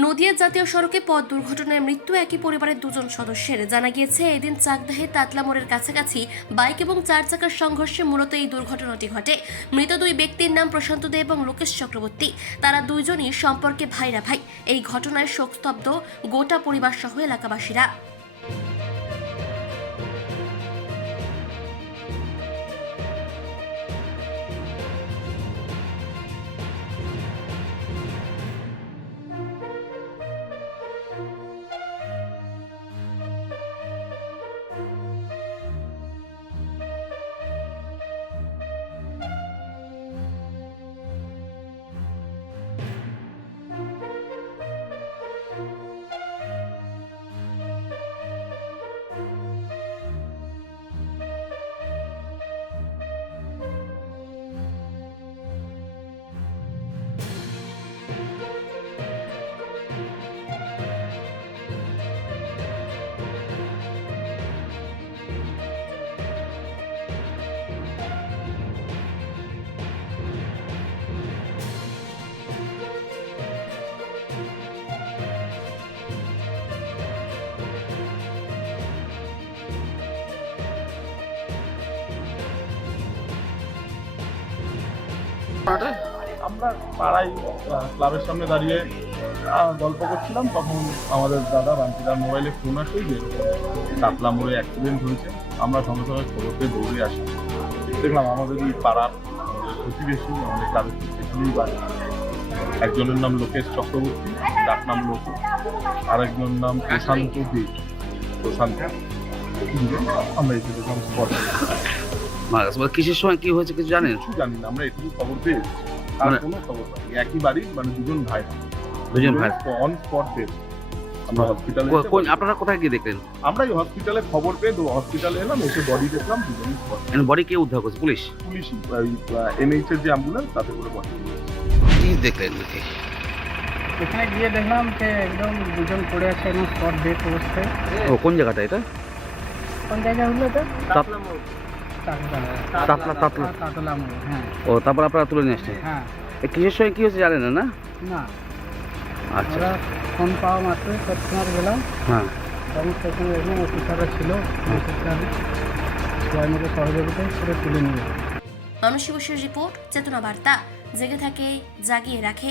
নদিয়া জাতীয় সড়কে পথ দুর্ঘটনায় মৃত্যু একই পরিবারের দুজন সদস্যের। জানা গিয়েছে, এদিন চাকদাহে তাতলা মোড়ের কাছাকাছি বাইক এবং চার চাকার সংঘর্ষে মূলত এই দুর্ঘটনাটি ঘটে। মৃত দুই ব্যক্তির নাম প্রশান্ত দে এবং লোকেশ চক্রবর্তী। তারা দুইজনই সম্পর্কে ভাইরা ভাই। এই ঘটনায় শোকস্তব্ধ গোটা পরিবার সহ এলাকাবাসীরা। আমরা পাড়ায় ক্লাবের সামনে দাঁড়িয়ে গল্প করছিলাম, তখন আমাদের দাদা বান্তিদার মোবাইলে ফোন আসে যে, কাতলা মোড়ে অ্যাক্সিডেন্ট হয়েছে, আমরা সঙ্গে সঙ্গে খবর পেয়ে দৌড়ে আসি। দেখলাম আমাদের এই পাড়ার প্রতিবেশী, আমাদের ক্লাবের প্রতিবেশী বাড়ি একজনের নাম লোকেশ চক্রবর্তী ডাক নাম লোক, আরেকজনের নাম প্রশান্ত দে, প্রশান্ত আমরা দেখলাম স্পটে মারা গেছে। মানে কিসের সময় কি হয়েছে কিছু জানেন? কিছু জানি না আমরা এটুকু খবর পেয়েছি। আর মানে- কোনো খবর পাইনি। একই বাড়ির মানে দুজন ভাই। দুজন ভাই। অন স্পট ডেথ আমরা হসপিটালে কোন আপনারা কোথায় গিয়ে দেখলেন? আমরা এই হসপিটালে খবর পেয়ে হসপিটালে এলাম এসে বডি দেখলাম দুজনই বডি কে উদ্ধার করছে? পুলিশ? পুলিশ এনএইচ এর যে অ্যাম্বুলেন্স তাতে করে বডি কি দেখলেন দেখে? এখানে গিয়ে দেখলাম যে একদম দুজন পড়ে আছে একদম স্পট ডেট অবস্থায়। ও কোন জায়গাটা এটা? কোন জায়গা হলো তো তাপ- তাতলা, তাতলা। তাতলা হ্যাঁ। ও তারপর আপনারা তুলে নিয়ে আসছেন হ্যাঁ। এ কিসের সময় কি হয়েছে জানেন না না? আচ্ছা। ফোন পাওয়া মাত্রই তৎক্ষণাৎ গেলাম। হ্যাঁ। তখন সেখানে দেখলাম অফিসাররা ছিল অফিসার সবাই মিলে সহযোগিতায় সেটা তুলে নিয়ে মানসী বসুর রিপোর্ট চেতনা বার্তা জেগে থাকে জাগিয়ে রাখে।